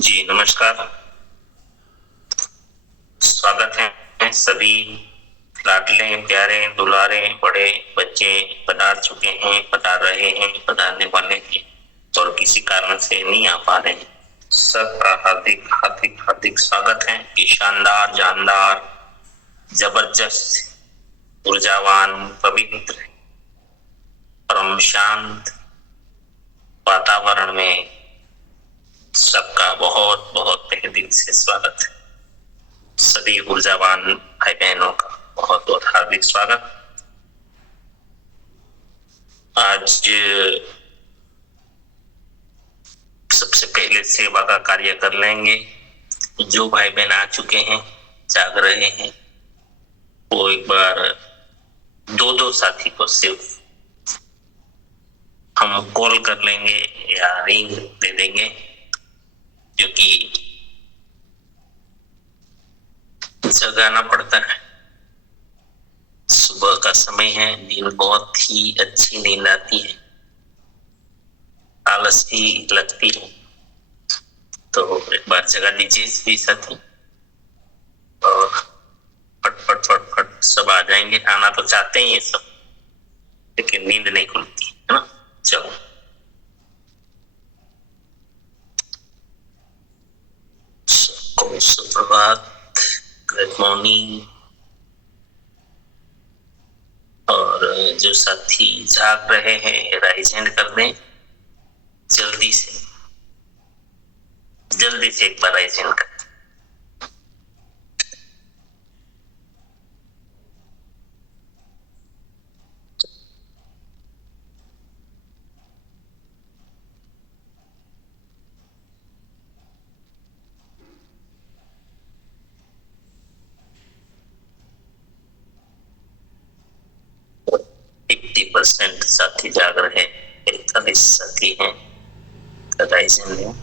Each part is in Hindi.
जी नमस्कार। स्वागत है सभी लाडले प्यारे दुलारे बड़े बच्चे पधार चुके हैं, पधार रहे हैं, पधारने वाले हैं और किसी कारण से नहीं आ पा रहे हैं। सबका हार्दिक हार्दिक हार्दिक स्वागत है कि शानदार जानदार जबरदस्त ऊर्जावान पवित्र परम शांत वातावरण में सबका बहुत बहुत तहे दिल से स्वागत है। सभी ऊर्जावान भाई बहनों का बहुत बहुत हार्दिक स्वागत। आज सबसे पहले सेवा का कार्य कर लेंगे। जो भाई बहन आ चुके हैं, जाग रहे हैं, वो एक बार दो दो साथी को सिर्फ हम कॉल कर लेंगे या रिंग दे देंगे, क्योंकि जगाना पड़ता है। सुबह का समय है, नींद बहुत ही अच्छी नींद आती है, आलस ही लगती है। तो एक बार जगा दीजिए सभी साथी और फट फट फट फट सब आ जाएंगे। आना तो चाहते ही है सब, लेकिन नींद नहीं खुलती है ना। चलो सबको सुप्रभात, गुड मॉर्निंग। और जो साथी जाग रहे हैं राइज हैंड कर दें, जल्दी से एक बार राइज हैंड कर। 80% साथी जाग रहे हैं, 41 साथी हैं राइज हैंड में।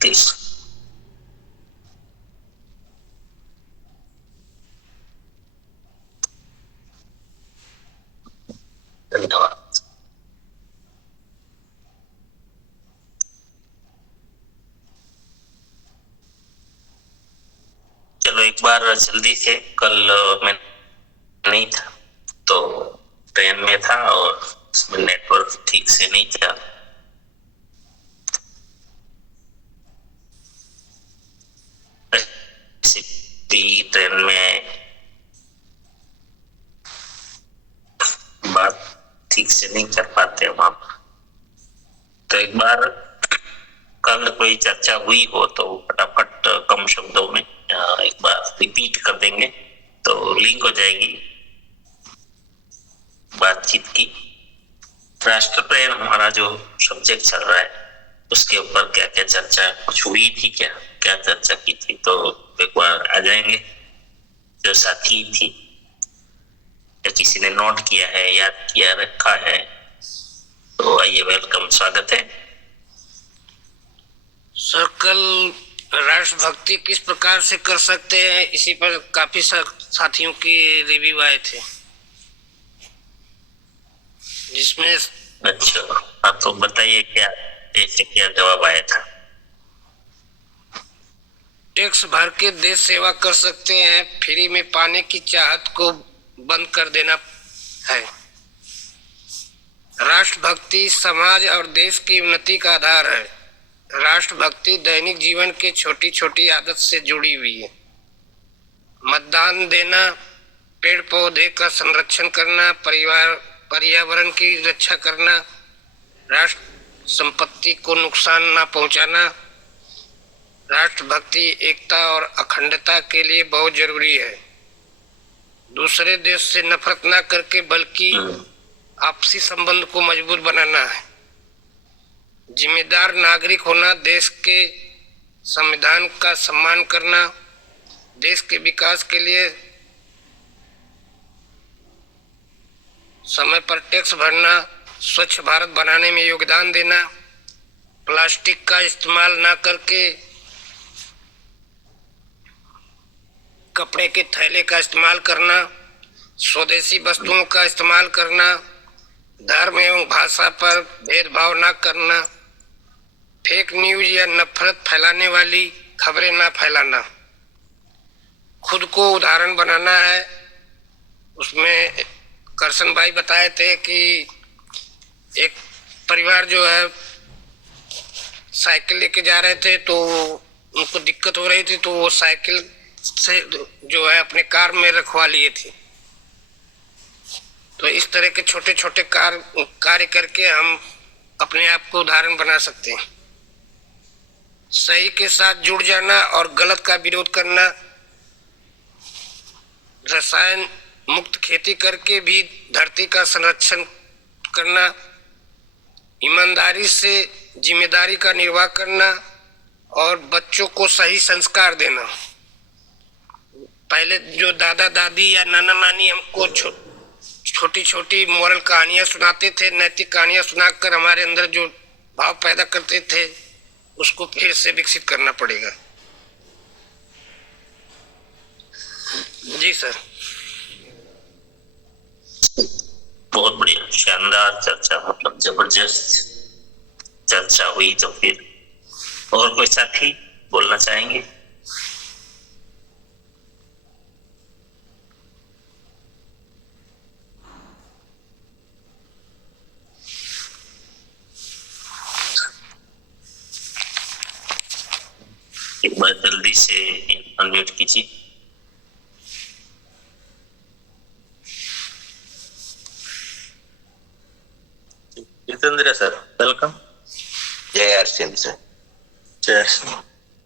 30 धन्यवाद। चलो एक बार जल्दी से, कल मैं नहीं था तो ट्रेन में था और उसमें नेटवर्क ठीक से नहीं था। ट्रेन में बात ठीक से नहीं कर पाते वहां पर। तो एक बार कल कोई चर्चा हुई हो तो फटाफट कम शब्दों में एक बार रिपीट कर देंगे तो लिंक हो जाएगी बातचीत की। राष्ट्र प्रेम हमारा जो सब्जेक्ट चल रहा है, उसके ऊपर क्या क्या चर्चा कुछ हुई थी, क्या क्या चर्चा की थी, तो एक बार आ जाएंगे। जो साथी थी या किसी ने नोट किया है, याद किया रखा है, तो आइए, वेलकम, स्वागत है सर। कल राष्ट्रभक्ति किस प्रकार से कर सकते हैं, इसी पर काफी साथियों की रिव्यू आए थे, जिसमें अच्छा, आप तो बताइए क्या ऐसे क्या जवाब आया था। टैक्स भर के देश सेवा कर सकते हैं, फ्री में पाने की चाहत को बंद कर देना है। राष्ट्रभक्ति समाज और देश की उन्नति का आधार है। राष्ट्रभक्ति दैनिक जीवन के छोटी छोटी आदत से जुड़ी हुई है। मतदान देना, पेड़ पौधे का संरक्षण करना, पर्यावरण की रक्षा करना, राष्ट्र संपत्ति को नुकसान न पहुंचाना। राष्ट्रभक्ति एकता और अखंडता के लिए बहुत जरूरी है। दूसरे देश से नफरत न करके बल्कि आपसी संबंध को मजबूत बनाना है। जिम्मेदार नागरिक होना, देश के संविधान का सम्मान करना, देश के विकास के लिए समय पर टैक्स भरना, स्वच्छ भारत बनाने में योगदान देना, प्लास्टिक का इस्तेमाल न करके कपड़े के थैले का इस्तेमाल करना, स्वदेशी वस्तुओं का इस्तेमाल करना, धर्म एवं भाषा पर भेदभाव न करना, फेक न्यूज या नफरत फैलाने वाली खबरें न फैलाना, खुद को उदाहरण बनाना है। उसमें करसन भाई बताए थे कि एक परिवार जो है साइकिल लेके जा रहे थे, तो उनको दिक्कत हो रही थी, तो वो साइकिल से जो है अपने कार में रखवा लिए थे। तो इस तरह के छोटे छोटे कार्य करके हम अपने आप को उदाहरण बना सकते हैं। सही के साथ जुड़ जाना और गलत का विरोध करना, रसायन मुक्त खेती करके भी धरती का संरक्षण करना, ईमानदारी से जिम्मेदारी का निर्वाह करना और बच्चों को सही संस्कार देना। पहले जो दादा दादी या नाना नानी हमको छोटी छोटी मोरल कहानियां सुनाते थे, नैतिक कहानियां सुनाकर हमारे अंदर जो भाव पैदा करते थे, उसको फिर से विकसित करना पड़ेगा। जी सर। बहुत बढ़िया, शानदार चर्चा, मतलब जबरदस्त चर्चा हुई। तो फिर और कोई साथी बोलना चाहेंगे? एक बार जल्दी से अनम्यूट कीजिए। Jitendra sir, welcome. जय हरसिंह सर। जय।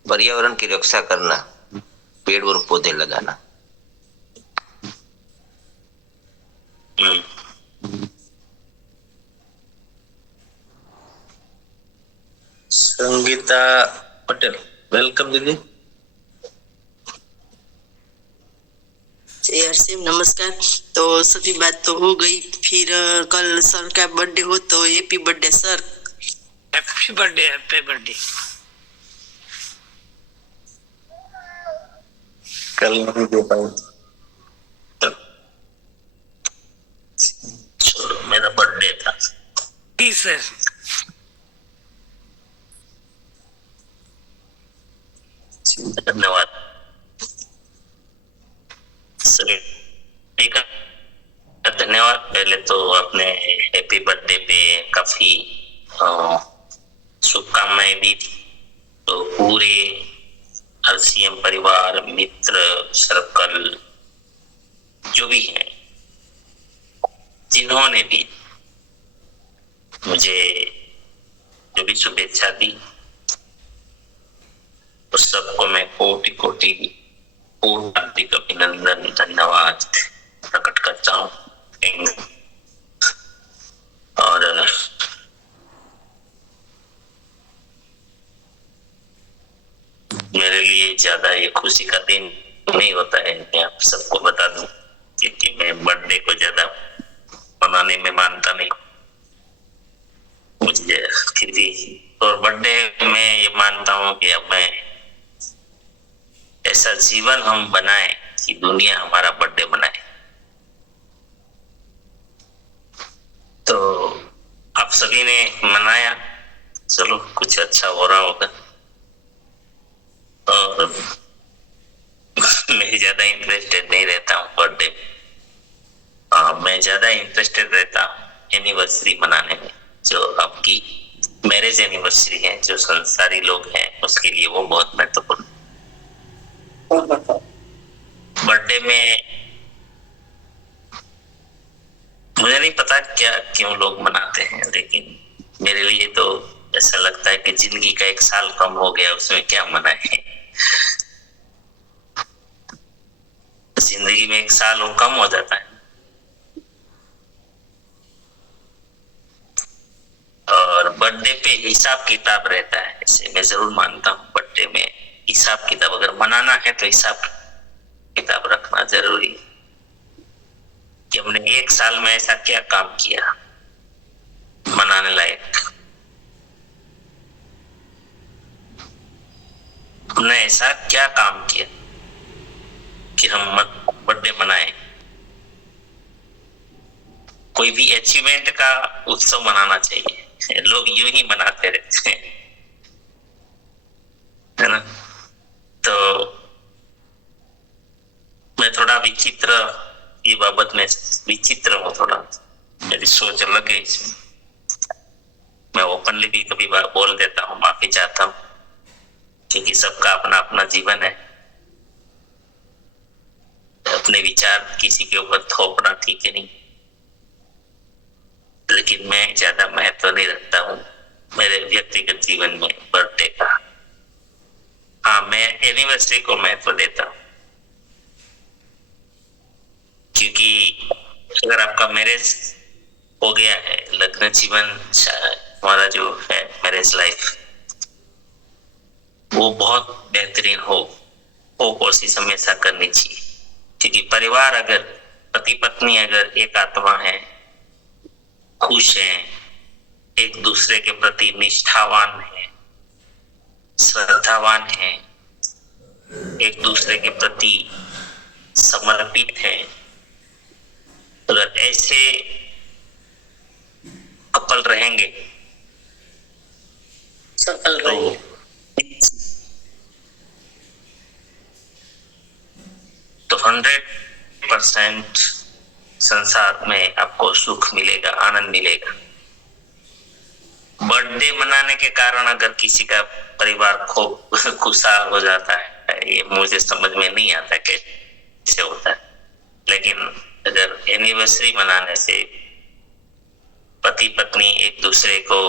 पर्यावरण की रक्षा करना, पेड़ और पौधे लगाना। संगीता पटेल, वेलकम दीदी। जय हरसिंह, नमस्कार। तो सभी बात तो हो गई, फिर कल सर का बर्थडे हो तो happy birthday sir. Happy birthday, happy birthday. कल नहीं दे पाए। चलो, मेरा बर्थडे था। जी सर। धन्यवाद सभी का, धन्यवाद। पहले तो अपने हैप्पी बर्थडे पे काफी शुभकामनाएं दी थी। तो पूरे RCM परिवार, मित्र सर्कल जो भी है, जिन्होंने भी मुझे जो भी शुभेच्छा दी, उस सबको मैं कोटि कोटि हार्दिक अभिनंदन, धन्यवाद प्रकट करता हूँ। और मेरे लिए ज्यादा ये खुशी का दिन नहीं होता है, मैं आप सबको बता दूं, क्योंकि मैं बर्थडे को ज्यादा मनाने में मानता नहीं। मुझे फिर भी और बर्थडे में ये मानता हूँ कि अब मैं ऐसा जीवन हम बनाए कि दुनिया हमारा बर्थडे बनाए। तो आप सभी ने मनाया, चलो कुछ अच्छा हो रहा होगा। और मैं ज्यादा इंटरेस्टेड नहीं रहता हूँ बर्थडे में। मैं ज्यादा इंटरेस्टेड रहता हूँ एनिवर्सरी मनाने में, जो आपकी मैरिज एनिवर्सरी है, जो संसारी लोग हैं उसके लिए वो बहुत महत्वपूर्ण। बर्थडे में मुझे नहीं पता क्या क्यों लोग मनाते हैं, लेकिन मेरे लिए तो ऐसा लगता है कि जिंदगी का एक साल कम हो गया, उसमें क्या मनाए। जिंदगी में एक साल वो कम हो जाता है। और बर्थडे पे हिसाब किताब रहता है, ऐसे मैं जरूर मानता हूँ। बर्थडे में हिसाब किताब अगर मनाना है तो हिसाब किताब रखना जरूरी है कि हमने एक साल में ऐसा क्या काम किया मनाने लायक। हमने ऐसा क्या काम किया कि हम बर्थडे मनाए। कोई भी अचीवमेंट का उत्सव मनाना चाहिए, लोग यूं ही मनाते रहते हैं, है ना। तो मैं थोड़ा विचित्र ये बाबत में विचित्र हूँ, थोड़ा मेरी सोच अलग है इसमें। मैं ओपनली भी कभी बोल देता हूँ, माफी चाहता हूँ, क्योंकि सबका अपना अपना जीवन है। अपने विचार किसी के ऊपर थोपना ठीक है नहीं, लेकिन मैं ज्यादा महत्व नहीं रखता हूँ मेरे व्यक्तिगत जीवन में बर्थडे का। हाँ, मैं एनिवर्सरी को महत्व देता हूँ, क्योंकि अगर आपका मैरिज हो गया है, लग्न जीवन हमारा जो है मैरिज लाइफ, वो बहुत बेहतरीन हो कोशिश हमेशा करनी चाहिए। क्योंकि परिवार अगर पति पत्नी अगर एक आत्मा है, खुश है, एक दूसरे के प्रति निष्ठावान है, श्रद्धावान है, एक दूसरे के प्रति समर्पित है, अगर ऐसे कपल रहेंगे सफल तो रहिए। तो 100% संसार में आपको सुख मिलेगा, आनंद मिलेगा। बर्थडे मनाने के कारण अगर किसी का परिवार खुशहाल हो जाता है, ये मुझे समझ में नहीं आता कैसे होता है। लेकिन अगर एनिवर्सरी मनाने से पति पत्नी एक दूसरे को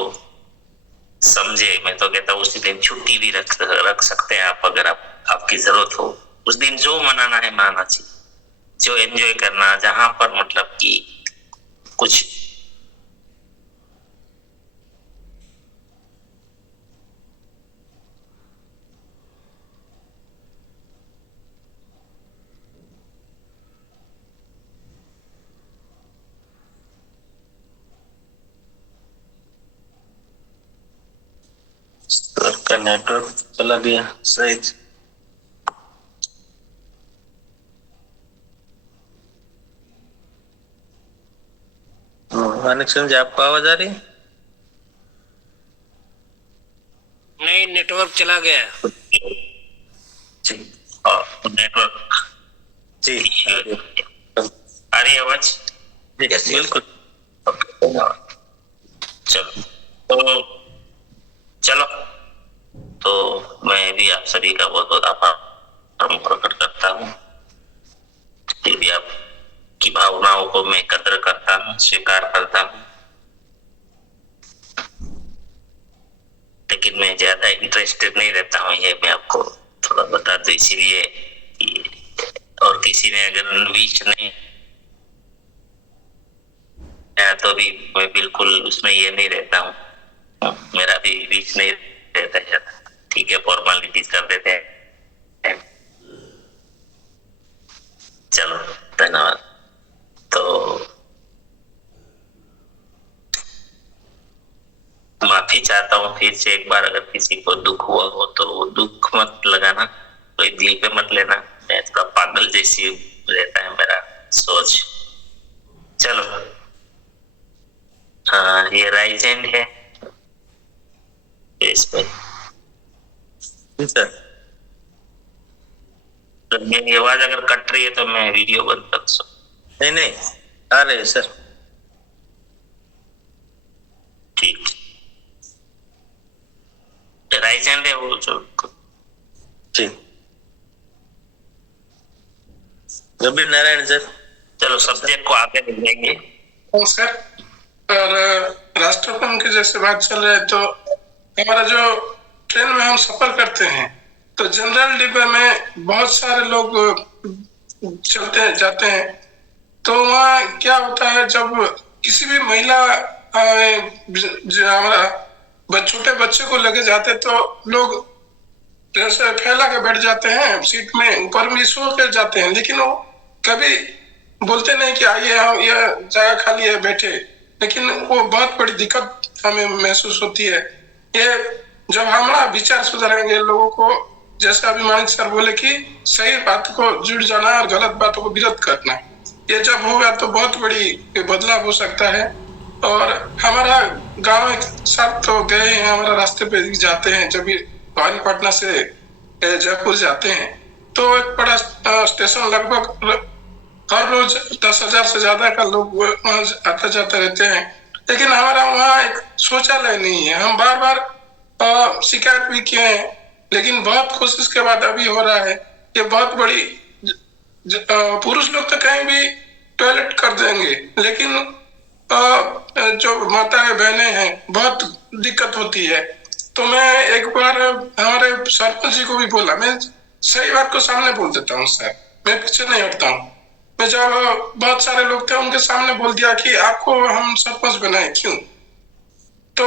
समझे, मैं तो कहता हूँ उसी दिन छुट्टी भी रख सकते हैं आप, अगर आपकी जरूरत हो। उस दिन जो मनाना है मनाना चाहिए, जो एंजॉय करना, जहां पर मतलब कि कुछ सर का नेटवर्क चला गया सही। कनेक्शन जी, आपको आवाज आ रही है? नहीं, नेटवर्क चला गया। जी, नेटवर्क जी आ रही आवाज? बिल्कुल। चलो तो मैं भी आप सभी का बहुत बहुत आभार प्रकट करता हूँ। फिर भी आपकी भावनाओं को मैं कदर करता हूँ, स्वीकार करता हूँ, लेकिन मैं ज्यादा इंटरेस्टेड नहीं रहता हूँ, ये मैं आपको थोड़ा बता दूं, इसीलिए। और किसी ने अगर विश नहीं तो भी मैं बिल्कुल उसमें ये नहीं रहता हूँ, मेरा भी विश नहीं रहता है। ठीक है, फॉर्मेलिटीज कर देते हैं। चलो, धन्यवाद। तो माफी चाहता हूँ फिर से एक बार, अगर किसी को दुख हुआ हो तो दुख मत लगाना, कोई दिल पे मत लेना। मैं थोड़ा पागल जैसी रहता है मेरा सोच। चलो, हाँ, ये राइजेंड है इसमें। सर तो मेरी आवाज अगर कट रही है तो मैं वीडियो बंद कर सकता? नहीं, आ रहे हैं सर। ठीक, राइजेंड है वो जो। जी, रवि नारायण सर। चलो, सब्जेक्ट को आगे ले जाएंगे। नमस्कार। और राष्ट्रपति की जैसे बात चल रही है, तो हमारा जो ट्रेन में हम सफर करते हैं तो जनरल डिब्बे में बहुत सारे लोग चलते हैं जाते हैं। तो वहाँ क्या होता है, जब किसी भी महिला जो हमारा छोटे बच्चे को लेके जाते तो लोग जैसे फैला के बैठ जाते हैं सीट में, ऊपर में सो के जाते हैं, लेकिन वो कभी बोलते नहीं कि आइए हम यह जगह खाली है बैठे। लेकिन वो बहुत बड़ी दिक्कत हमें महसूस होती है। ये जब हमारा विचार सुधारेंगे लोगों को, जैसे अभी मानिक सर बोले कि सही बात को जुड़ जाना और गलत बातों को विरोध करना, ये जब होगा तो बहुत बड़ी बदलाव हो सकता है। और हमारा गांव एक साथ तो गए हैं, हमारा रास्ते पे जाते हैं, जब भी पटना से जयपुर जाते हैं तो एक बड़ा स्टेशन, लगभग हर रोज 10,000 से ज्यादा का लोग वहाँ आता जाता रहते हैं। लेकिन हमारा वहाँ एक शौचालय नहीं है। हम बार बार शिकायत भी किए हैं, लेकिन बहुत कोशिश के बाद अभी हो रहा है। ये बहुत बड़ी पुरुष लोग तो कहीं भी टॉयलेट कर देंगे, लेकिन जो माताएं बहनें हैं बहुत दिक्कत होती है। तो मैं एक बार हमारे सरपंच जी को भी बोला, मैं सही बात को सामने बोल देता हूँ सर, मैं पीछे नहीं हटता हूँ। मैं जब बहुत सारे लोग थे उनके सामने बोल दिया कि आपको हम सरपंच बनाए क्यों, तो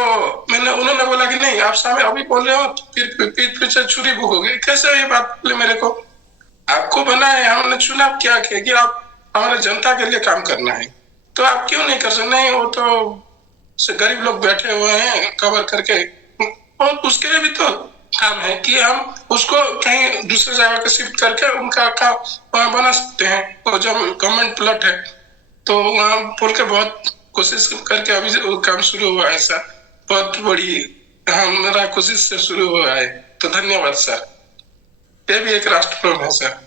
उन्होंने बोला कि नहीं आप सामने अभी बोल रहे हो तो फिर पीठ पीछे छुरी भोगोगे। कैसे ये बात बोले मेरे को? आपको बनाए, हमने चुनाव क्या किया कि आप हमारे जनता के लिए काम करना है, तो आप क्यों नहीं कर सकते? नहीं, वो तो गरीब लोग बैठे हुए हैं कवर करके, और उसके लिए भी तो काम है कि हम उसको कहीं दूसरे जगह पे शिफ्ट करके उनका काम वहाँ बना सकते हैं। और जब गवर्नमेंट प्लॉट है तो वहाँ बोल के बहुत कोशिश करके अभी वो काम शुरू हुआ है सर। बहुत बड़ी हमारा कोशिश से शुरू हुआ है, तो धन्यवाद सर। ये भी एक राष्ट्रप्रेम है सर।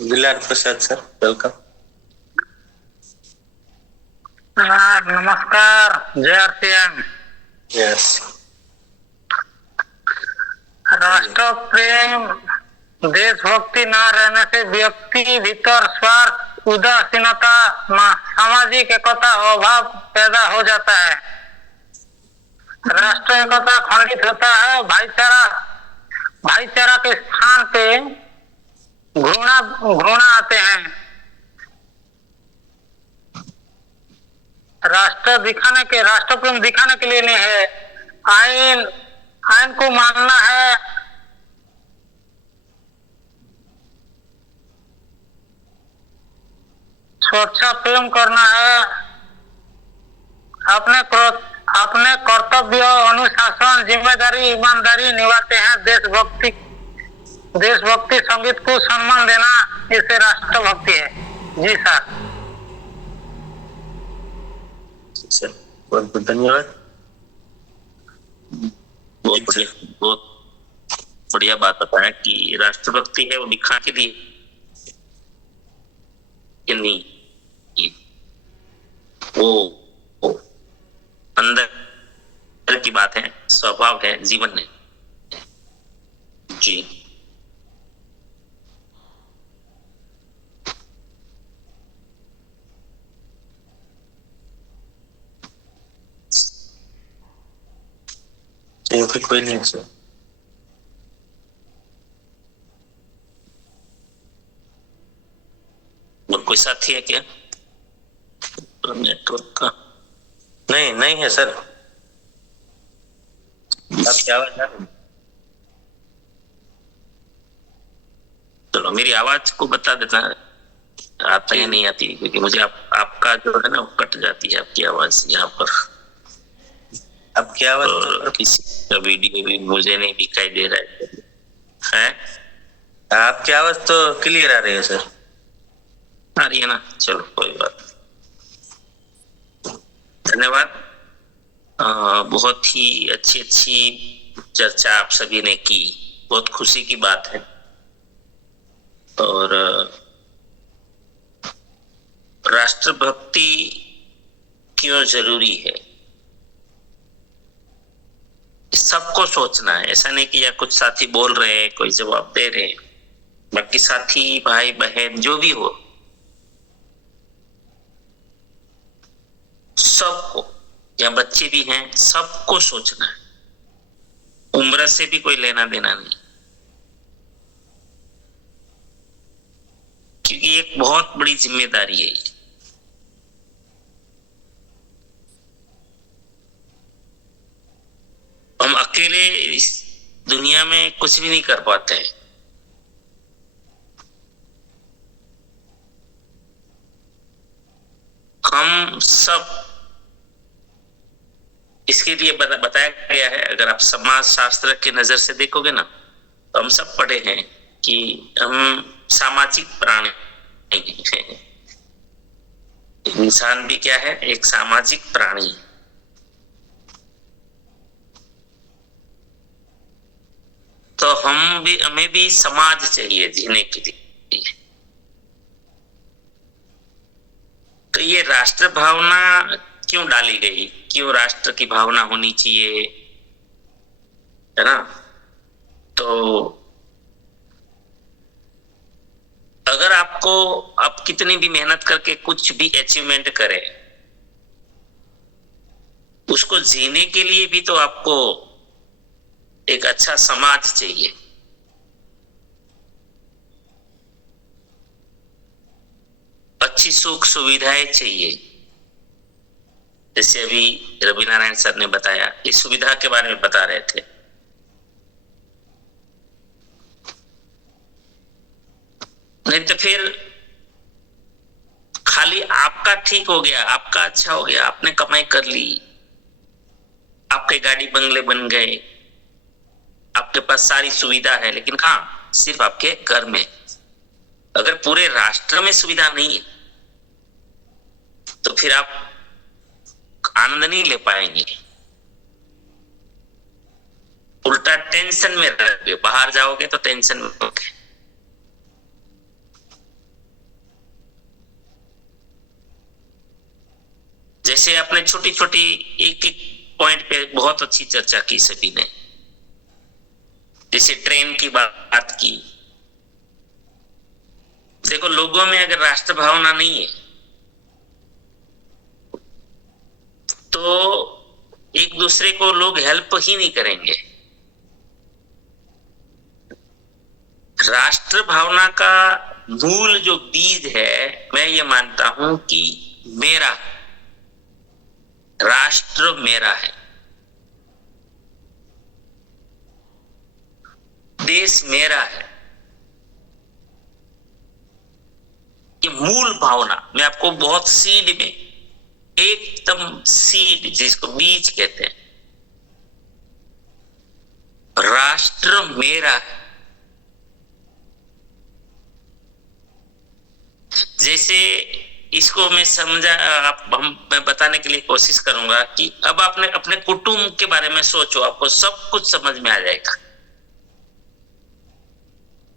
बिलार प्रसाद सर, वेलकम। नमस्कार, जय आरसीएम। यस। राष्ट्र प्रेम, देशभक्ति न रहने से व्यक्ति भीतर स्वार्थ, उदासीनता, सामाजिक एकता अभाव पैदा हो जाता है। राष्ट्र एकता खंडित होता है। भाईचारा के स्थान पे घृणा आते हैं। राष्ट्र प्रेम दिखाने के लिए नहीं है, आइन को मानना है। स्वच्छता प्रेम करना है। अपने कर्तव्य, अनुशासन, जिम्मेदारी, ईमानदारी निभाते हैं। देशभक्ति संगीत को सम्मान देना, इसे राष्ट्रभक्ति है। जी सर। सर बहुत बहुत धन्यवाद। बहुत बढ़िया बात बताया कि राष्ट्रभक्ति है वो दिखा के लिए कि नहीं, वो अंदर की बात है, स्वभाव है, जीवन है। जी फिर कोई नहीं सर। और कोई साथी है क्या नेटवर्क का? नहीं है सर। आपकी आवाज आ रही है? चलो मेरी आवाज को बता देता है, आता ही नहीं आती, क्योंकि मुझे आपका जो है ना वो कट जाती है आपकी आवाज यहाँ पर। आपकी आवाज और किसी का वीडियो भी मुझे नहीं दिखाई दे रहा है। आपकी आवाज तो क्लियर आ रही है सर। आ रही है ना? चलो कोई बात। धन्यवाद। बहुत ही अच्छी चर्चा आप सभी ने की, बहुत खुशी की बात है। और राष्ट्रभक्ति क्यों जरूरी है, सबको सोचना है। ऐसा नहीं कि या कुछ साथी बोल रहे हैं, कोई जवाब दे रहे हैं। बाकी साथी, भाई बहन जो भी हो, सबको, या बच्चे भी हैं, सबको सोचना है। उम्र से भी कोई लेना देना नहीं, क्योंकि एक बहुत बड़ी जिम्मेदारी है ये। हम अकेले इस दुनिया में कुछ भी नहीं कर पाते हैं। हम सब इसके लिए बताया गया है। अगर आप समाज शास्त्र के नजर से देखोगे ना, तो हम सब पढ़े हैं कि हम सामाजिक प्राणी हैं। इंसान भी क्या है? एक सामाजिक प्राणी। तो हमें भी समाज चाहिए जीने के लिए। तो ये राष्ट्र भावना क्यों डाली गई? क्यों राष्ट्र की भावना होनी चाहिए, है ना? तो अगर आप कितनी भी मेहनत करके कुछ भी अचीवमेंट करें, उसको जीने के लिए भी तो आपको एक अच्छा समाज चाहिए। अच्छी सुख सुविधाएं चाहिए। जैसे अभी रवि नारायण सर ने बताया, इस सुविधा के बारे में बता रहे थे। नहीं तो फिर खाली आपका ठीक हो गया, आपका अच्छा हो गया, आपने कमाई कर ली, आपके गाड़ी बंगले बन गए, आपके पास सारी सुविधा है, लेकिन कहाँ? सिर्फ आपके घर में। अगर पूरे राष्ट्र में सुविधा नहीं है तो फिर आप आनंद नहीं ले पाएंगे, उल्टा टेंशन में रहोगे। बाहर जाओगे तो टेंशन में रहोगे। जैसे आपने छोटी छोटी एक एक पॉइंट पे बहुत अच्छी चर्चा की सभी ने। जैसे ट्रेन की बात की। देखो, लोगों में अगर राष्ट्र भावना नहीं है तो एक दूसरे को लोग हेल्प ही नहीं करेंगे। राष्ट्र भावना का मूल जो बीज है, मैं ये मानता हूं कि मेरा राष्ट्र मेरा है, देश मेरा है। ये मूल भावना मैं आपको बहुत सीड में, एकदम सीड जिसको बीज कहते हैं, राष्ट्र मेरा है। जैसे इसको मैं मैं बताने के लिए कोशिश करूंगा कि अब आपने अपने कुटुंब के बारे में सोचो, आपको सब कुछ समझ में आ जाएगा।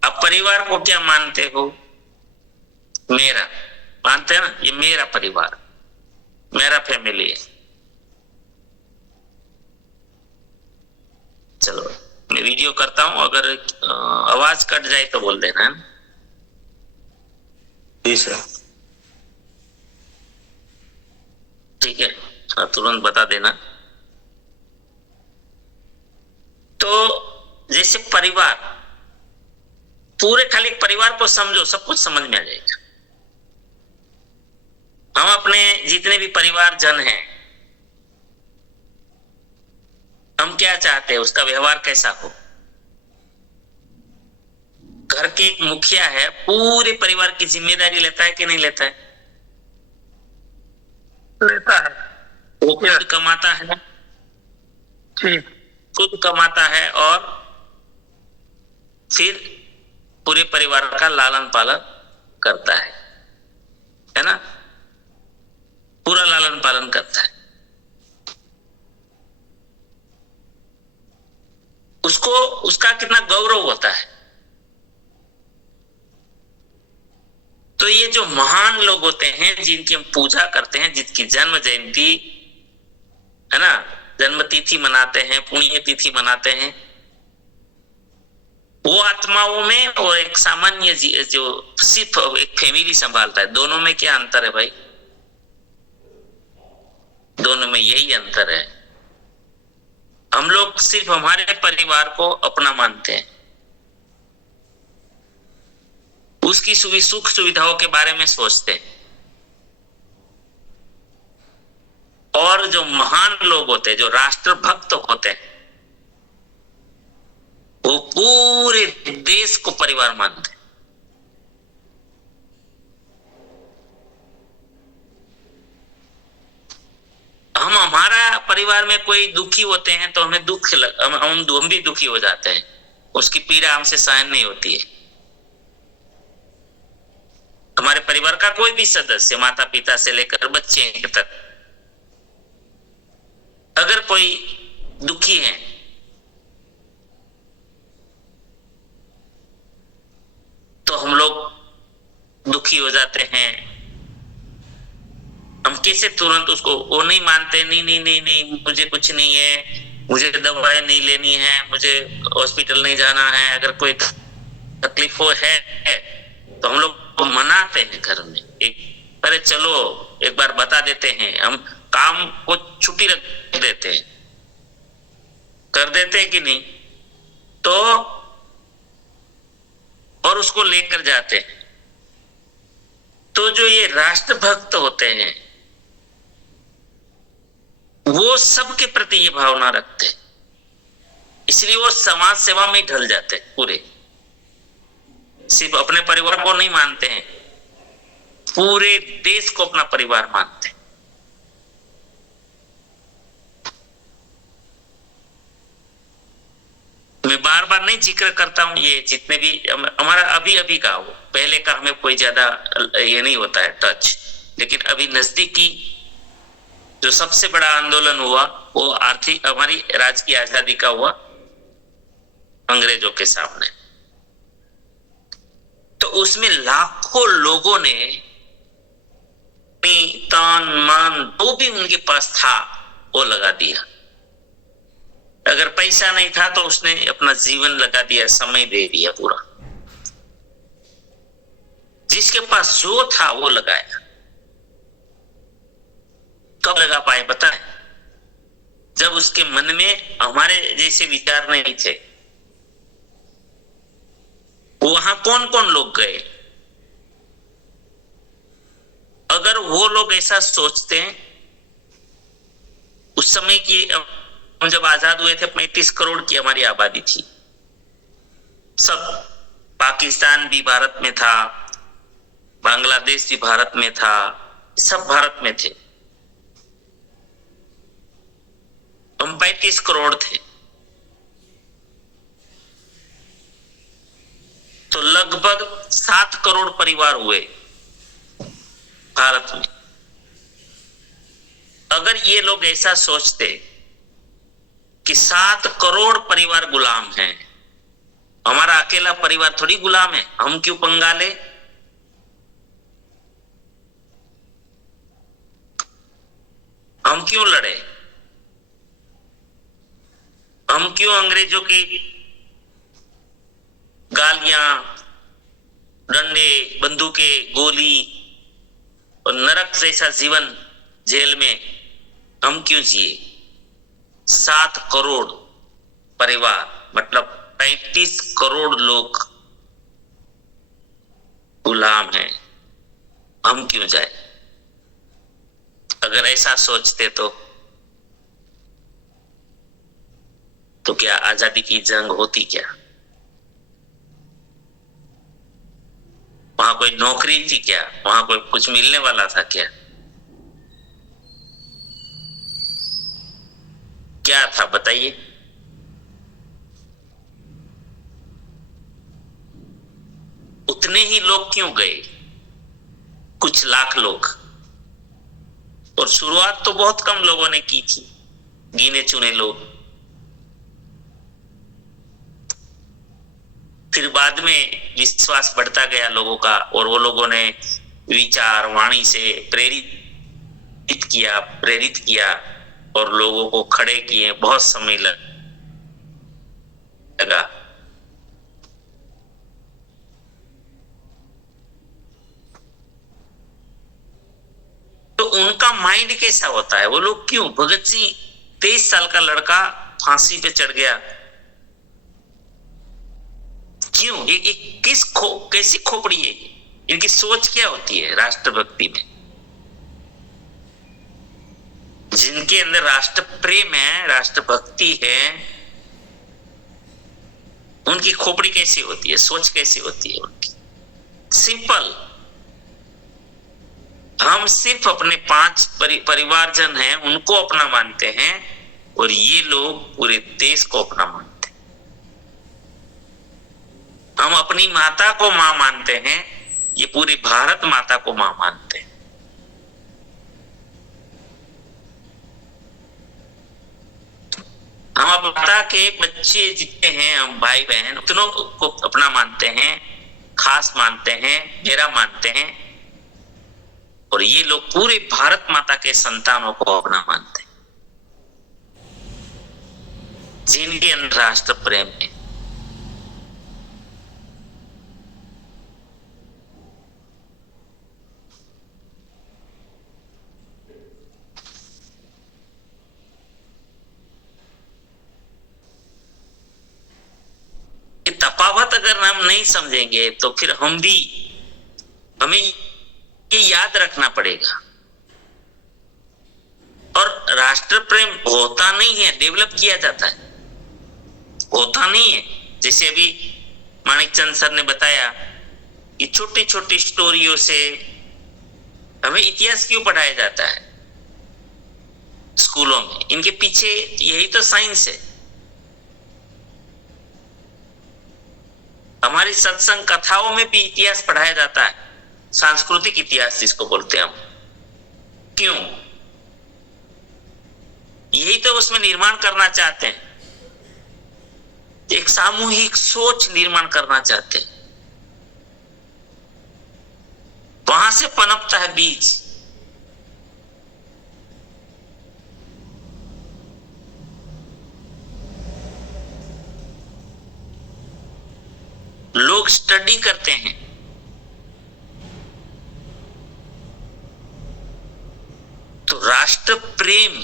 आप परिवार को क्या मानते हो? मेरा मानते हैं ना, ये मेरा परिवार, मेरा फैमिली है। चलो मैं वीडियो करता हूं, अगर आवाज कट जाए तो बोल देना है। जी सर। ठीक है, तुरंत बता देना। तो जैसे परिवार, पूरे खाली परिवार को समझो, सब कुछ समझ में आ जाएगा। हम अपने जितने भी परिवार जन हैं, हम क्या चाहते हैं, उसका व्यवहार कैसा हो। घर के एक मुखिया है, पूरे परिवार की जिम्मेदारी लेता है कि नहीं लेता है? लेता है। वो खुद कमाता है, जी, खुद कमाता है और फिर पूरे परिवार का लालन पालन करता है ना? पूरा लालन पालन करता है। उसको उसका कितना गौरव होता है। तो ये जो महान लोग होते हैं, जिनकी हम पूजा करते हैं, जिनकी जन्म जयंती है ना, जन्म तिथि मनाते हैं, पुण्य तिथि मनाते हैं, वो आत्माओं में और एक सामान्य जो सिर्फ एक फैमिली संभालता है, दोनों में क्या अंतर है भाई? दोनों में यही अंतर है। हम लोग सिर्फ हमारे परिवार को अपना मानते हैं, उसकी सुख सुविधाओं के बारे में सोचते हैं। और जो महान लोग होते हैं, जो राष्ट्र भक्त होते हैं, वो पूरे देश को परिवार मानते हैं। हमारा परिवार में कोई दुखी होते हैं तो हमें हम भी दुखी हो जाते हैं, उसकी पीड़ा हमसे सहन नहीं होती है। हमारे परिवार का कोई भी सदस्य, माता पिता से लेकर बच्चे तक, अगर कोई दुखी है तो हम लोग दुखी हो जाते हैं। हम कैसे तुरंत उसको, वो नहीं मानते, नहीं नहीं नहीं नहीं मुझे कुछ नहीं है, मुझे दवाई नहीं लेनी है, मुझे हॉस्पिटल नहीं जाना है। अगर कोई तकलीफ हो है तो हम लोग मनाते हैं घर में, अरे चलो एक बार बता देते हैं, हम काम को छुट्टी रख देते हैं, कर देते हैं कि नहीं, तो और उसको लेकर जाते हैं। तो जो ये राष्ट्रभक्त होते हैं वो सबके प्रति ये भावना रखते हैं, इसलिए वो समाज सेवा में ढल जाते हैं पूरे। सिर्फ अपने परिवार को नहीं मानते हैं, पूरे देश को अपना परिवार मानते हैं। मैं बार बार नहीं जिक्र करता हूं, ये जितने भी हमारा अभी का हो, पहले का हमें कोई ज्यादा ये नहीं होता है टच, लेकिन अभी नजदीकी जो सबसे बड़ा आंदोलन हुआ वो आर्थिक हमारी राज्य की आजादी का हुआ अंग्रेजों के सामने। तो उसमें लाखों लोगों ने तन मन जो भी उनके पास था वो लगा दिया। अगर पैसा नहीं था तो उसने अपना जीवन लगा दिया, समय दे दिया पूरा। जिसके पास जो था वो लगाया। कब लगा पाए पता है? जब उसके मन में हमारे जैसे विचार नहीं थे। वहां कौन कौन लोग गए? अगर वो लोग ऐसा सोचते हैं, उस समय की हम जब आजाद हुए थे 35 करोड़ की हमारी आबादी थी, सब पाकिस्तान भी भारत में था, बांग्लादेश भी भारत में था, सब भारत में थे। हम 35 करोड़ थे, तो लगभग 7 करोड़ परिवार हुए भारत में। अगर ये लोग ऐसा सोचते कि 7 करोड़ परिवार गुलाम हैं, हमारा अकेला परिवार थोड़ी गुलाम है, हम क्यों पंगा ले? हम क्यों लड़े? हम क्यों अंग्रेजों की गालियां, डंडे, बंदूकें, गोली और नरक जैसा जीवन जेल में हम क्यों जिए? 7 करोड़ परिवार मतलब 35 करोड़ लोग गुलाम हैं, हम क्यों जाए? अगर ऐसा सोचते तो क्या आजादी की जंग होती क्या? वहां कोई नौकरी थी क्या? वहां कोई कुछ मिलने वाला था क्या? क्या था बताइए? उतने ही लोग क्यों गए? कुछ लाख लोग। और शुरुआत तो बहुत कम लोगों ने की थी, गिने चुने लोग। फिर बाद में विश्वास बढ़ता गया लोगों का, और वो लोगों ने विचार वाणी से प्रेरित किया और लोगों को खड़े किए। बहुत समय लगा। तो उनका माइंड कैसा होता है? वो लोग क्यों? भगत सिंह 23 साल का लड़का फांसी पे चढ़ गया, क्यों? ये कैसी खोपड़ी है? इनकी सोच क्या होती है राष्ट्रभक्ति में? जिनके अंदर राष्ट्र प्रेम है, राष्ट्रभक्ति है, उनकी खोपड़ी कैसी होती है? सोच कैसी होती है उनकी? सिंपल। हम सिर्फ अपने 5 परिवारजन हैं उनको अपना मानते हैं, और ये लोग पूरे देश को अपना मानते हैं। हम अपनी माता को मां मानते हैं, ये पूरी भारत माता को मां मानते हैं। हम अपनी माता के बच्चे जितने हैं, हम भाई बहन उतनों को अपना मानते हैं, खास मानते हैं, मेरा मानते हैं, और ये लोग पूरे भारत माता के संतानों को अपना मानते हैं, जिनके अंदर राष्ट्र प्रेम है। ये तफावत अगर हम नहीं समझेंगे तो फिर हमें ये याद रखना पड़ेगा। और राष्ट्र प्रेम होता नहीं है, डेवलप किया जाता है, होता नहीं है। जैसे अभी माणिकचंद सर ने बताया कि छोटी छोटी स्टोरियों से हमें इतिहास क्यों पढ़ाया जाता है स्कूलों में, इनके पीछे यही तो साइंस है। हमारी सत्संग कथाओं में भी इतिहास पढ़ाया जाता है, सांस्कृतिक इतिहास जिसको बोलते हैं हम। क्यों? यही तो उसमें निर्माण करना चाहते हैं, एक सामूहिक सोच निर्माण करना चाहते हैं। वहां से पनपता है बीज। लोग स्टडी करते हैं, तो राष्ट्र प्रेम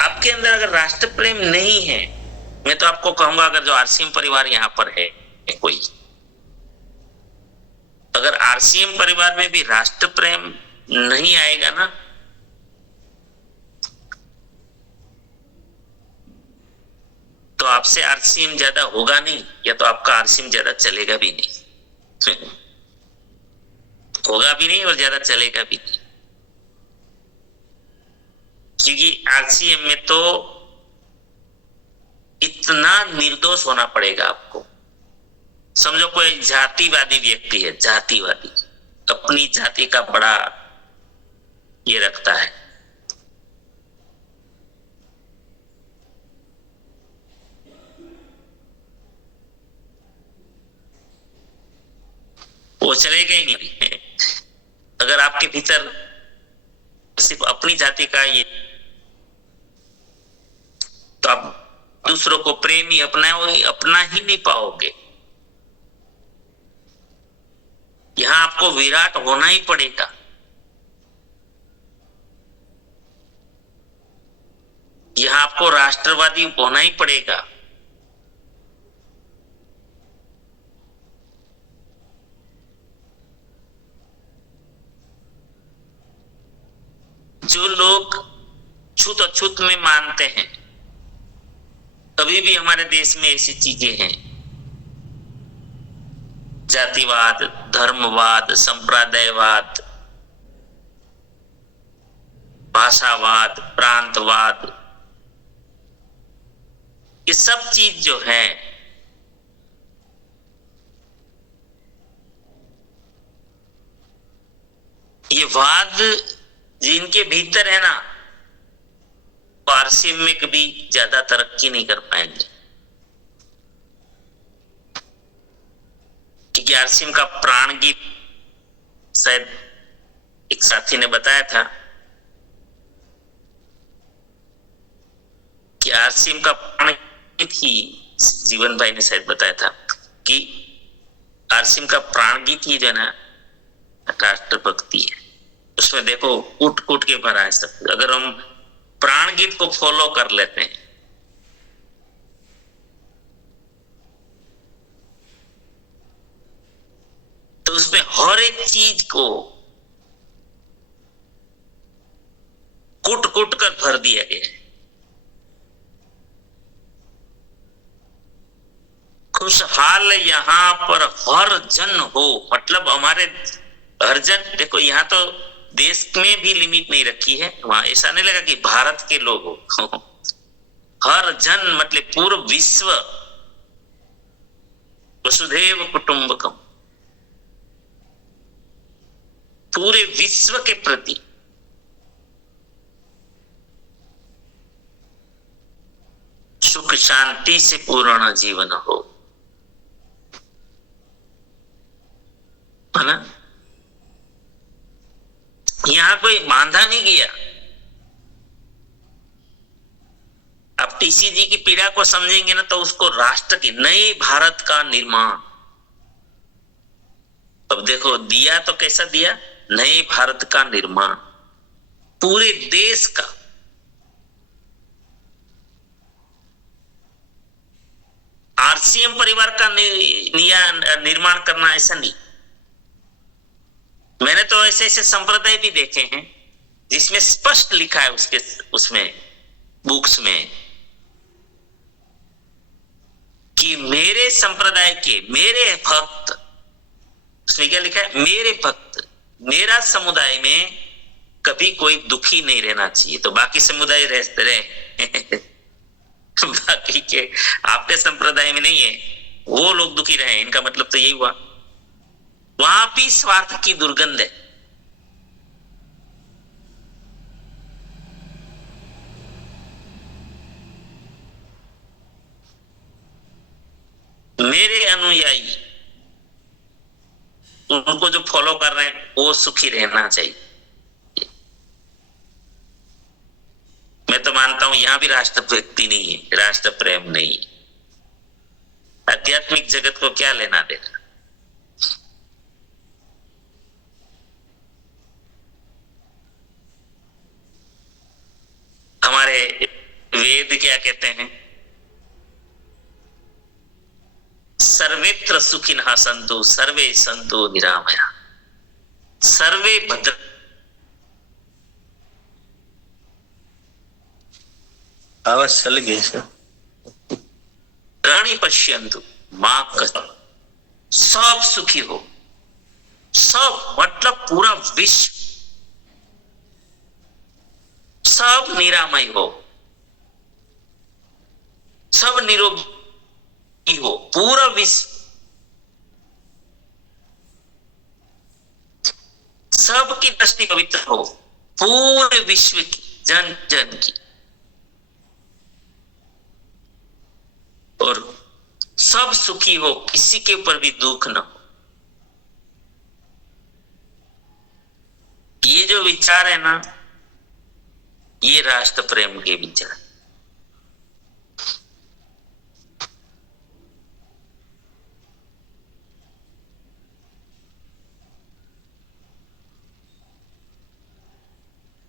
आपके अंदर अगर राष्ट्र प्रेम नहीं है, मैं तो आपको कहूंगा अगर जो आरसीएम परिवार यहां पर है कोई, अगर आरसीएम परिवार में भी राष्ट्र प्रेम नहीं आएगा ना, तो आपसे आरसीएम ज्यादा होगा नहीं, या तो आपका आरसीएम ज्यादा चलेगा भी नहीं होगा भी नहीं और ज्यादा चलेगा भी नहीं। क्योंकि आरसीएम में तो इतना निर्दोष होना पड़ेगा आपको। समझो कोई जातिवादी व्यक्ति है, जातिवादी अपनी जाति का बड़ा ये रखता है, वो चलेगा ही नहीं। अगर आपके भीतर सिर्फ अपनी जाति का ये, तो आप दूसरों को प्रेम ही अपना ही नहीं पाओगे। यहां आपको विराट होना ही पड़ेगा। यहां आपको राष्ट्रवादी होना ही पड़ेगा। जो लोग छूत अछूत में मानते हैं, अभी भी हमारे देश में ऐसी चीजें हैं, जातिवाद, धर्मवाद, संप्रदायवाद, भाषावाद, प्रांतवाद, ये सब चीज जो है ये वाद जिनके भीतर है ना, आरसीएम में कभी ज्यादा तरक्की नहीं कर पाएंगे। क्योंकि आरसीएम का प्राण गीत, शायद एक साथी ने बताया था कि आरसीएम का प्राण गीत ही, जीवन भाई ने शायद बताया था कि आरसीएम का प्राण गीत ही जो है ना राष्ट्रभक्ति है। उसमें देखो कूट कूट के भरा है सब। अगर हम प्राण गीत को फॉलो कर लेते हैं तो उसमें हर एक चीज को कूट कूट कर भर दिया गया है। खुशहाल यहाँ पर हर जन हो, मतलब हमारे हर जन, देखो यहाँ तो देश में भी लिमिट नहीं रखी है, वहां ऐसा नहीं लगा कि भारत के लोग हो हर जन मतलब पूरे विश्व, वसुधैव कुटुंबकम, पूरे विश्व के प्रति सुख शांति से पूर्ण जीवन हो, है ना। यहां कोई बांधा नहीं गया। अब टीसीजी की पीड़ा को समझेंगे ना तो उसको राष्ट्र की, नए भारत का निर्माण। अब देखो दिया तो कैसा दिया, नए भारत का निर्माण, पूरे देश का। आरसीएम परिवार का निर्माण करना ऐसा नहीं। मैंने तो ऐसे ऐसे संप्रदाय भी देखे हैं जिसमें स्पष्ट लिखा है उसके उसमें बुक्स में कि मेरे संप्रदाय के मेरे भक्त, उसमें क्या लिखा है, मेरे भक्त, मेरा समुदाय में कभी कोई दुखी नहीं रहना चाहिए। तो बाकी समुदाय रहते रहे बाकी के आपके संप्रदाय में नहीं है, वो लोग दुखी रहे, इनका मतलब तो यही हुआ। वहां भी स्वार्थ की दुर्गंध है। मेरे अनुयायी, उनको जो फॉलो कर रहे हैं वो सुखी रहना चाहिए। मैं तो मानता हूं यहां भी राष्ट्र भक्ति नहीं है, राष्ट्र प्रेम नहीं है। आध्यात्मिक जगत को क्या लेना देना। हमारे वेद क्या कहते हैं, सर्वेत्र सुखिनः सन्तु सर्वे सन्तु निरामया, सर्वे भद्र। आवाज चल गई सर। प्राणी पश्यन्तु मां कष्ट, सब सुखी हो, सब मतलब पूरा विश्व सब निरामय हो, सब निरोगी हो, पूरा विश्व सबकी दृष्टि पवित्र हो, पूरे विश्व की, जन जन की, और सब सुखी हो, किसी के ऊपर भी दुख न हो। ये जो विचार है ना, ये राष्ट्र प्रेम के विचार।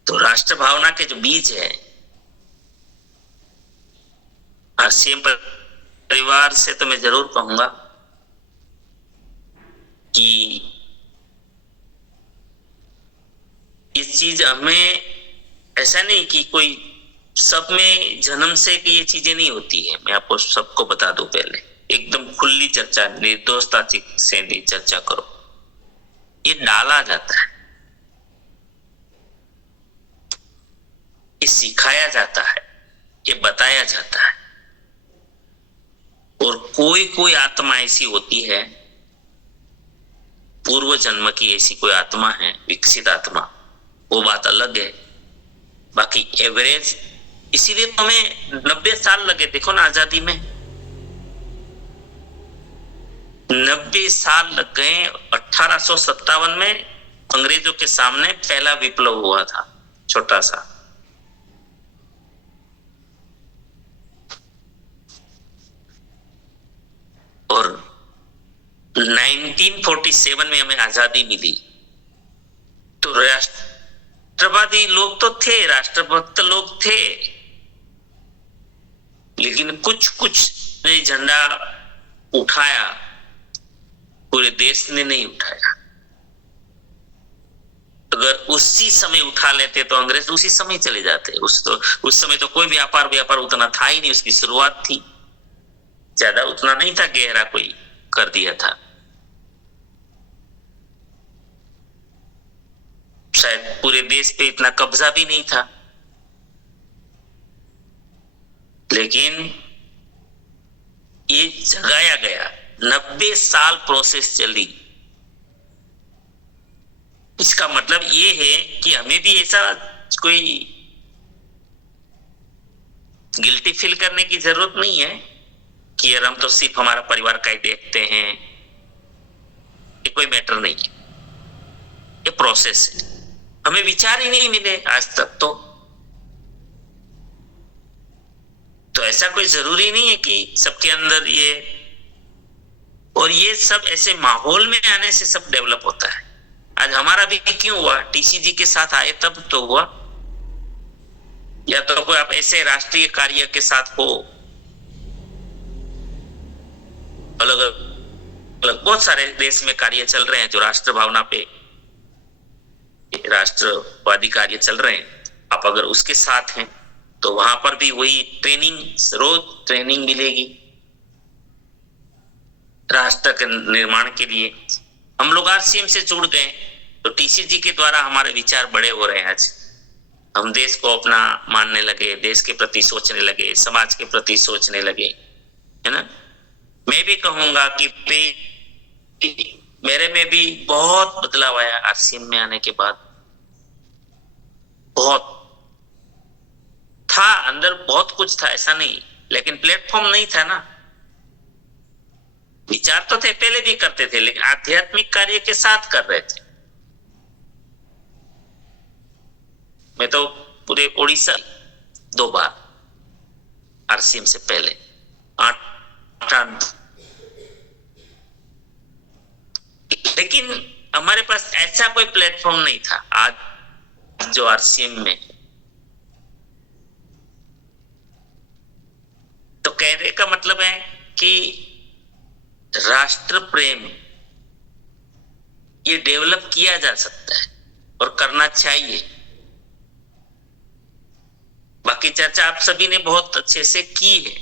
तो राष्ट्र भावना के जो बीज है, आरसीएम परिवार से तो मैं जरूर कहूंगा कि इस चीज हमें, ऐसा नहीं कि कोई सब में जन्म से कि ये चीजें नहीं होती है। मैं आपको सबको बता दूं, पहले एकदम खुली चर्चा, निर्दोषता से चर्चा करो। ये डाला जाता है, ये सिखाया जाता है, ये बताया जाता है। और कोई कोई आत्मा ऐसी होती है, पूर्व जन्म की ऐसी कोई आत्मा है, विकसित आत्मा, वो बात अलग है। बाकी एवरेज, इसीलिए तो हमें 90 साल लगे, देखो ना आजादी में 90 साल लग गए। 1857 में अंग्रेजों के सामने पहला विप्लव हुआ था, छोटा सा। और 1947 में हमें आजादी मिली। तो राष्ट्रवादी लोग तो थे, राष्ट्रभक्त लोग थे, लेकिन कुछ कुछ ने झंडा उठाया, पूरे देश ने नहीं उठाया। अगर उसी समय उठा लेते तो अंग्रेज उसी समय चले जाते। उस समय तो कोई व्यापार उतना था ही नहीं, उसकी शुरुआत थी। ज्यादा उतना नहीं था, गहरा कोई कर दिया था। शायद पूरे देश पे इतना कब्जा भी नहीं था, लेकिन ये जगाया गया। 90 साल प्रोसेस चली। इसका मतलब ये है कि हमें भी ऐसा कोई गिल्टी फील करने की जरूरत नहीं है कि यार हम तो सिर्फ हमारा परिवार का ही देखते हैं। ये कोई मैटर नहीं है, ये प्रोसेस है। हमें विचार ही नहीं मिले आज तक। तो ऐसा कोई जरूरी नहीं है कि सबके अंदर ये, और ये सब ऐसे माहौल में आने से सब डेवलप होता है। आज हमारा भी क्यों हुआ, टीसीजी के साथ आए तब तो हुआ, या तो कोई आप ऐसे राष्ट्रीय कार्य के साथ हो। अलग अलग बहुत सारे देश में कार्य चल रहे हैं जो राष्ट्र भावना पे, राष्ट्रवादी कार्य चल रहे हैं। आप अगर उसके साथ हैं तो वहां पर भी वही ट्रेनिंग, रोज ट्रेनिंग मिलेगी राष्ट्र के निर्माण के लिए। हम लोग आरसीएम से जुड़ गए तो टीसीजी के द्वारा हमारे विचार बड़े हो रहे हैं। आज हम देश को अपना मानने लगे, देश के प्रति सोचने लगे, समाज के प्रति सोचने लगे, है ना। मैं भी कहूंगा कि मेरे में भी बहुत बदलाव आया आरसीएम में आने के बाद। बहुत था अंदर, बहुत कुछ था, ऐसा नहीं, लेकिन प्लेटफॉर्म नहीं था ना। विचार तो थे, पहले भी करते थे, लेकिन आध्यात्मिक कार्य के साथ कर रहे थे। मैं तो पूरे उड़ीसा 2 बार आरसीएम से पहले 8 लेकिन हमारे पास ऐसा कोई प्लेटफॉर्म नहीं था आज जो आरसीएम में। तो कहने का मतलब है कि राष्ट्र प्रेम ये डेवलप किया जा सकता है और करना चाहिए। बाकी चर्चा आप सभी ने बहुत अच्छे से की है।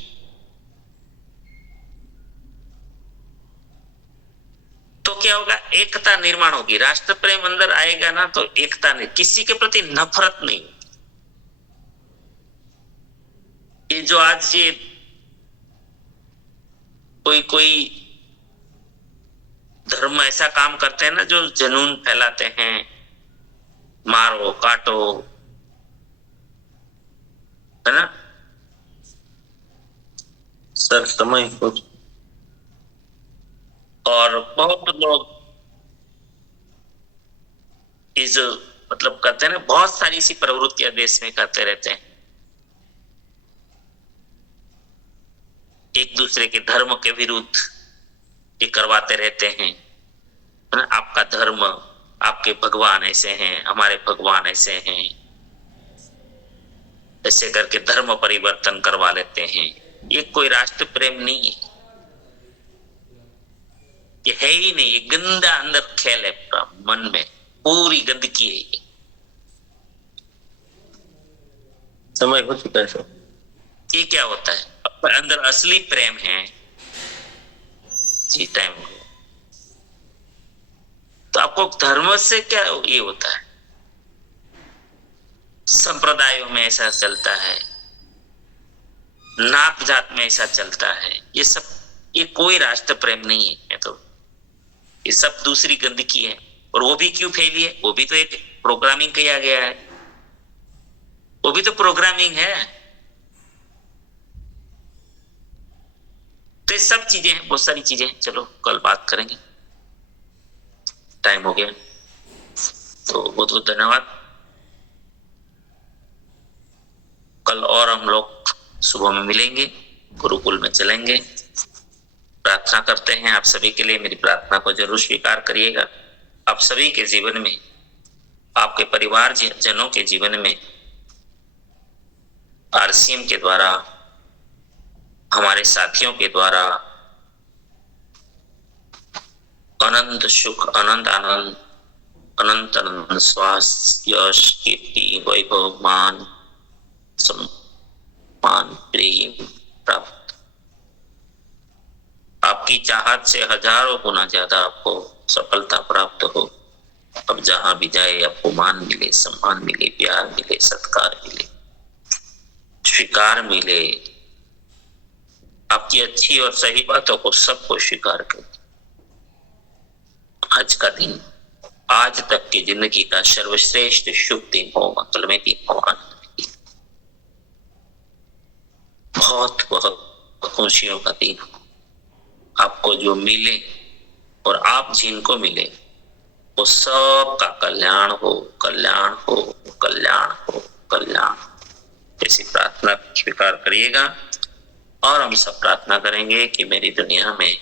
तो क्या होगा, एकता निर्माण होगी। राष्ट्र प्रेम अंदर आएगा ना तो एकता नहीं, किसी के प्रति नफरत नहीं। ये जो आज ये कोई धर्म ऐसा काम करते हैं ना, जो जुनून फैलाते हैं, मारो काटो, है ना। सर समय कुछ, और बहुत लोग इस मतलब करते हैं ना, बहुत सारी सी प्रवृत्तियां देश में करते रहते हैं। एक दूसरे के धर्म के विरुद्ध ये करवाते रहते हैं, है ना। आपका धर्म, आपके भगवान ऐसे हैं, हमारे भगवान ऐसे हैं, ऐसे करके धर्म परिवर्तन करवा लेते हैं। ये कोई राष्ट्र प्रेम नहीं है, ये है ही नहीं। ये गंदा अंदर खेल है, पूरा मन में पूरी गंदगी है ये। समय हो चुका है सर। ये क्या होता है, अंदर असली प्रेम है जी टाइम को। तो आपको धर्म से क्या ये होता है, संप्रदायों में ऐसा चलता है, नाप जात में ऐसा चलता है। ये सब, ये कोई राष्ट्र प्रेम नहीं है। तो ये सब दूसरी गंदगी है। और वो भी क्यों फैली है, वो भी तो एक प्रोग्रामिंग किया गया है, वो भी तो प्रोग्रामिंग है। तो ये सब चीजें हैं, बहुत सारी चीजें हैं। चलो कल बात करेंगे, टाइम हो गया। तो बहुत बहुत धन्यवाद। कल और हम लोग सुबह में मिलेंगे, गुरुकुल में चलेंगे। प्रार्थना करते हैं आप सभी के लिए। मेरी प्रार्थना को जरूर स्वीकार करिएगा। आप सभी के जीवन में, आपके परिवार जनों के जीवन में आरसीएम के द्वारा, हमारे साथियों के द्वारा अनंत सुख, अनंत आनंद, अनंत अनंत स्वास्थ्य, यश, कीर्ति, वैभव, मान, सम्मान, प्रेम प्राप्त आपकी चाहत से हजारों गुना ज्यादा आपको सफलता प्राप्त हो। अब जहां भी जाए आपको मान मिले, सम्मान मिले, प्यार मिले, सत्कार मिले, स्वीकार मिले, आपकी अच्छी और सही बातों को सबको स्वीकार कर। आज का दिन, आज तक की जिंदगी का सर्वश्रेष्ठ शुभ दिन हो, मंगलमय दिन हो, आनंद की बहुत बहुत खुशियों का दिन हो। आपको जो मिले और आप जिनको मिले वो सबका कल्याण हो, कल्याण हो, कल्याण हो, कल्याण। ऐसी प्रार्थना स्वीकार करिएगा और हम सब प्रार्थना करेंगे कि मेरी दुनिया में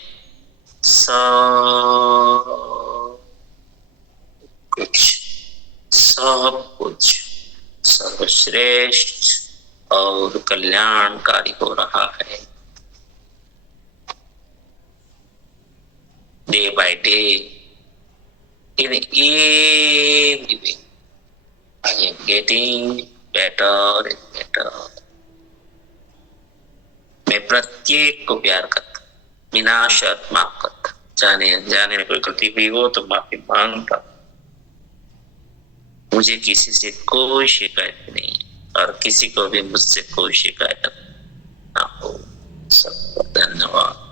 सब कुछ सर्वश्रेष्ठ और कल्याणकारी हो रहा है। Day by day, in every way, I am getting better and better. मैं प्रत्येक को प्यार करता, बिना शर्त माफ करता। जाने अनजाने में कोई गलती हुई हो तो माफी मांगता। मुझे किसी से कोई शिकायत नहीं और किसी को भी मुझसे कोई शिकायत ना हो। सबको धन्यवाद।